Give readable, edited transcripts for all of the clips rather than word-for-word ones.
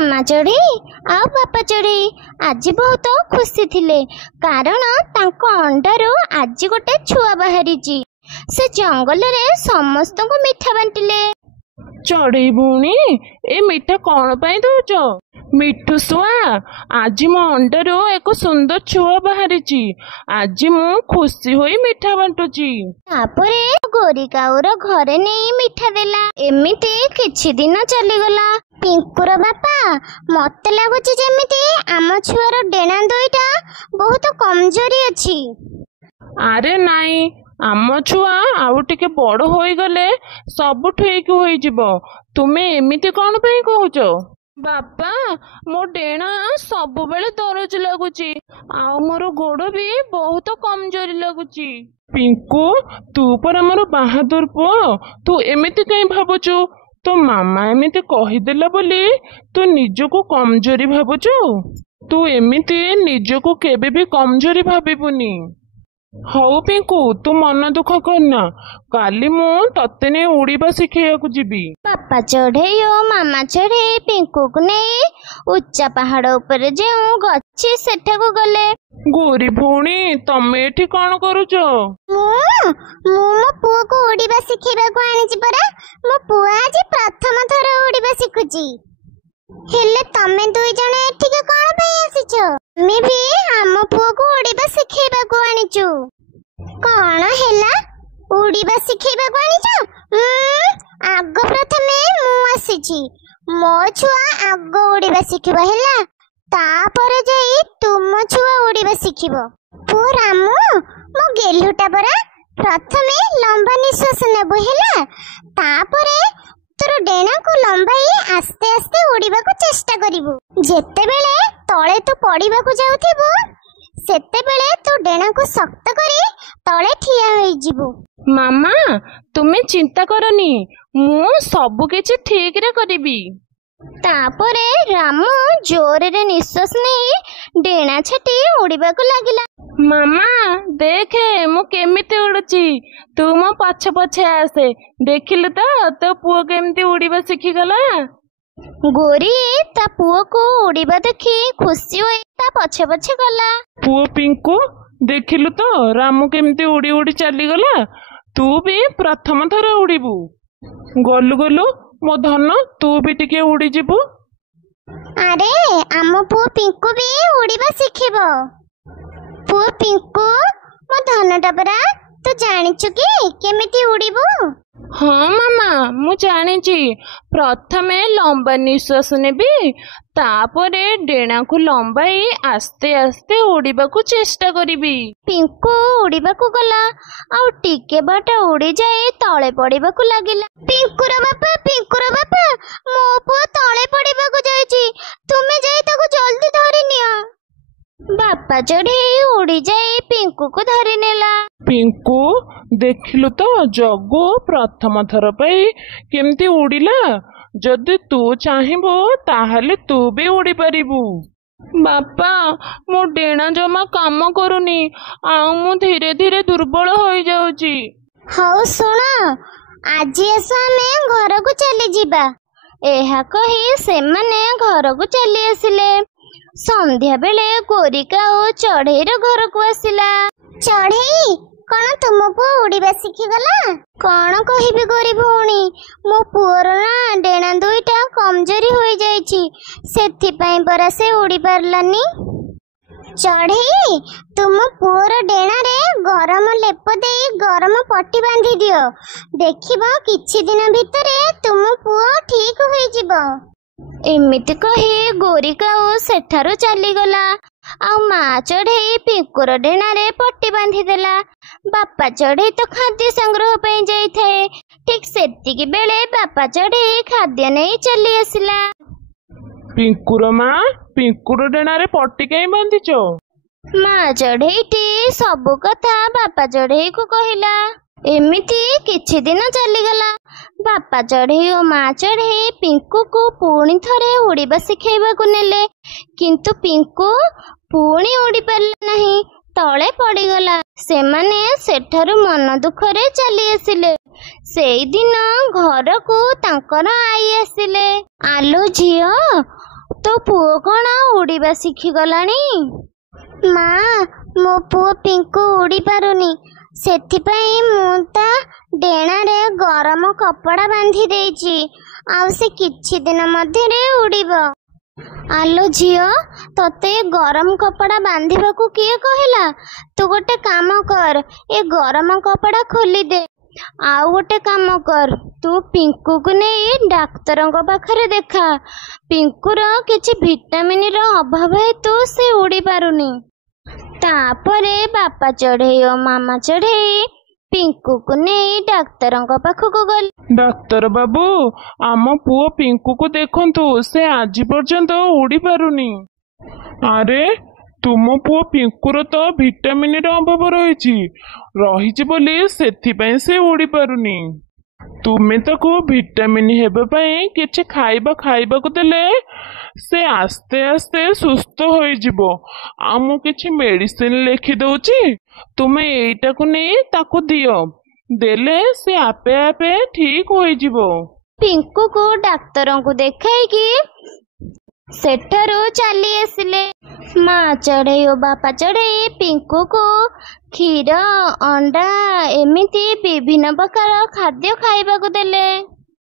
मामा चढ़ई आ बापा चढ़ई आज बहुत खुशी थिले कारण तांको अंडारो आज गोटे छुआ बाहरी से जंगल रे समस्त को मिठा बांटिले। चढ़ई भौणी ए मिठा कौन पाई दौच? मिठू सुआ आज मो अंडारो एक सुंदर छुआ बाहरी आज मु खुशी होई मिठा बांटुची। तापरे गोरी काउर घरे नहीं मिठा देला एमिति किछि दिन चलीगला। पिंकुर बापा मत लगुच जेमिति आम छुआर डेणा दुईटा बहुत कमजोरी अछि। अरे नाई आम छुआ आउ टिके बड़ होई गले सब ठीक होई जिवो। तुमे एमिति कौन पे कहूच? बापा मो डेणा सब बेले दरज लगुची आ मोर गोड़ भी बहुत कमजोरी लगुची। पिंकू तू पर मोर बहादुर पुओ तू एमिति कहीं भाबुचु? तो मामा एमिति कहीदेला बोली तू निजको कमजोरी भाबुचु? तू एमिति निजको केबे भी कमजोरी भाबिबुनी। हौ पिंकू तू मन दुख करना काली मु तते ने उड़ीबा शिखेयाकु जीबी। बापा चढ़े और मामा चढ़े पिंकू को नहीं उच्चा पहाड़ ऊपर जो गछि सेठाको गले। गोरी भौणी तमे एठी कौन करूच? मो पुओ को उड़ीबा शिखेबाकु आनिछि परा। मो पुओ आज प्रथम थर उड़ीबा शिखुची। हेले तमे दुई जण एठिके कौन पे आसीछ? मी भी हम पुओ को उड़ीबा शिखेबाकु आनिछु। कौन हेला उड़ीबा शिखेबाकु आनिछ? आग प्रथमे मु आसीछि मो छुआ आग उड़ीबा शिखिबा हेला तापर जाई तुम छुआ उड़ीबा शिखिबो। पुओ रामू मो गेलुटा परा प्रथमे लंबा निश्वास नेबो हेला तापरे तोर डेणा को लंबाई आस्ते आस्ते उड़ीबा को चेष्टा करिवो। जेते बेले तळे तू पड़ीबा को जाउथिबो सेते बेले तू डेणा को शक्त करी तळे ठिया होई जिवो। मामा तुमे चिंता करनी मु सब किछि ठीक रे करिबी। तापरे रामू जोर रे निश्वास नहीं डेणा छाटी उड़ीबा को लागिला। मामा देखे मु केमिति उड़ुची तू मो पछ पछे आसे देखिलु तो पुओ केमिति उड़ीबा शिखी गला। गोरी ता पुओ को उड़ीबा देखी खुशी होई ता पछे पछे गला। पुओ पिंकू देखिलु तो रामू केमिति उड़ी उड़ी चली गला तू भी प्रथम थर उड़ीबू। गलु गलु मो धन तू भी टिके उड़ी जिबू। अरे आम पुओ पिंकू भी उड़ीबा शिखिबो। पुओ पिंकू मो धनटा परा तू जानिचु कि केमिति उड़ीबू? हाँ मामा मु जानिची प्रथमे लंबा निश्वास नेबी तापरे डेणा को लंबाई आस्ते आस्ते उड़ीबा को चेष्टा करिबी। पिंकू उड़ीबा को गला आ टिके बाट उड़ी जाए तळे पड़ीबा को लागिला। पिंकुर बापा मो पुओ तळे पड़ीबा को जाईची तुमे जाई ताको जल्दी धरि नियो। बापा चढ़े उड़ी जाए पिंकू को धरि नेला। पिंकू देखिलु तो जग्गू प्रथम थर पे केमती उड़ीला जदि तू चाहिबो ताहले तू भी उड़ी परिबू। बापा मो डेणा जमा काम करूनी आउ मु धीरे धीरे दुर्बल होई जाउची। हौ सुन आज आस आमे घर को चली जीबा। एहा कही सेमाने घर को चली आसिले। संध्या बेले गोरिका ओ चढ़ेईर घर को आसिला। चढ़ेई कौन तुम पुओ उड़ीबा शिखी गला? कौन कहिबी गोरी भौणी मो पुओर ना डेणा दुईटा कमजोरी होई जाईची सेथि पई परा से उड़ी पारलानी। चढ़ेई तुम पुओर डेणा रे गरम लेप देई गरम पट्टी बांधी दियो देखिबो किछि दिन भितरे तुम पुओ ठीक होई जिवो। एमिति कही गोरिका ओ सेठारो चली गला। आ माँ चढ़ेई पिंकुर डेणा रे पट्टी बांधी देला। बापा चढ़ेई तो खाद्य संग्रह पे जाई थाए ठीक सेतिकी बेले बापा चढ़ेई खाद्य नहीं चली आसिला। पिंकुर माँ पिंकुर डेणा रे पट्टी कहीं बांधिचो? माँ चढ़ेई टी सब कथा बापा चढ़ेई को कहिला। एमिति किछि दिन चलीगला। बापा चढ़ेई और माँ चढ़ेई पिंकू को पुणी थरे उड़ीबा शिखेबा को नेले किंतु पिंकू पुणी उड़ी पारला नहीं तळे पड़ीगला। सेमाने सेठारु मन दुखरे चली आसिले। सेई दिन घर को तांकर आई आसिले। आलो झियो ତୋ ପୁଅ କଣ ଉଡ଼ିବା ଶିଖିଗଲାଣି? ମା, ମୋ ପୁଅ ପିଙ୍କୁ ଉଡ଼ି ପାରୁନି, ସେଥିପାଇଁ ମୁଁ ତା ଡେଣାରେ ଗରମ କପଡ଼ା ବାନ୍ଧି ଦେଇଛି। ଆଉ ସେ କିଛି ଦିନ ମଧ୍ୟରେ ଉଡ଼ିବ। ଆଲୋ ଝିଅ, ତତେ ଗରମ କପଡ଼ା ବାନ୍ଧିବାକୁ କିଏ କହିଲା? ତୁ ଗୋଟେ କାମ କର, ଏ ଗରମ କପଡ଼ା ଖୋଲିଦେ। ଆଉ ଗୋଟେ କାମ କର, ତୁ ପିଙ୍କୁକୁ ନେଇ ଡାକ୍ତରଙ୍କ ପାଖରେ ଦେଖା। ପିଙ୍କୁର କିଛି ଭିଟାମିନର ଅଭାବ ହେତୁ ସେ ଉଡ଼ି ପାରୁନି। ତାପରେ ବାପା ଚଢ଼େଇ ଓ ମାମା ଚଢ଼େଇ ପିଙ୍କୁକୁ ନେଇ ଡାକ୍ତରଙ୍କ ପାଖକୁ ଗଲେ। ଡାକ୍ତର ବାବୁ, ଆମ ପୁଅ ପିଙ୍କୁକୁ ଦେଖନ୍ତୁ, ସେ ଆଜି ପର୍ଯ୍ୟନ୍ତ ଉଡ଼ି ପାରୁନି। ଆରେ, ତୁମ ପୁଅ ପିଙ୍କୁର ତ ଭିଟାମିନର ଅଭାବ ରହିଛି ବୋଲି ସେଥିପାଇଁ ସେ ଉଡ଼ି ପାରୁନି। ତୁମେ ତାକୁ ଭିଟାମିନ ହେବା ପାଇଁ କିଛି ଖାଇବାକୁ ଦେଲେ ସେ ଆସ୍ତେ ଆସ୍ତେ ସୁସ୍ଥ ହୋଇଯିବ। ଆଉ ମୁଁ କିଛି ମେଡିସିନ ଲେଖି ଦଉଛି, ତୁମେ ଏଇଟାକୁ ନେଇ ତାକୁ ଦିଅ। ଦେଲେ ସେ ଆପେ ଆପେ ଠିକ ହୋଇଯିବ। ପିଙ୍କୁକୁ ଡାକ୍ତରଙ୍କୁ ଦେଖାଇକି ସେଠାରୁ ଚାଲି ଆସିଲେ। ମା ଚଢ଼େଇ ଓ ବାପା ଚଢ଼େଇ ପିଙ୍କୁକୁ କ୍ଷୀର, ଅଣ୍ଡା ଏମିତି ବିଭିନ୍ନ ପ୍ରକାର ଖାଦ୍ୟ ଖାଇବାକୁ ଦେଲେ।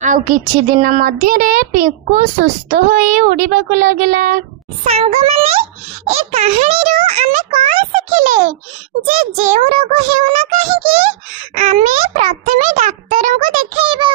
ଆଉ କିଛି ଦିନ ମଧ୍ୟରେ ପିଙ୍କୁ ସୁସ୍ଥ ହୋଇ ଉଡ଼ିବାକୁ ଲାଗିଲା। ସାଙ୍ଗମାନେ, ଏ କାହାଣୀରୁ ଆମେ କ'ଣ ଶିଖିଲେ? ଯେ ଯେଉଁ ରୋଗ ହେଉନା କାହିଁକି ଆମେ ପ୍ରଥମେ ଡାକ୍ତରଙ୍କୁ ଦେଖାଇବା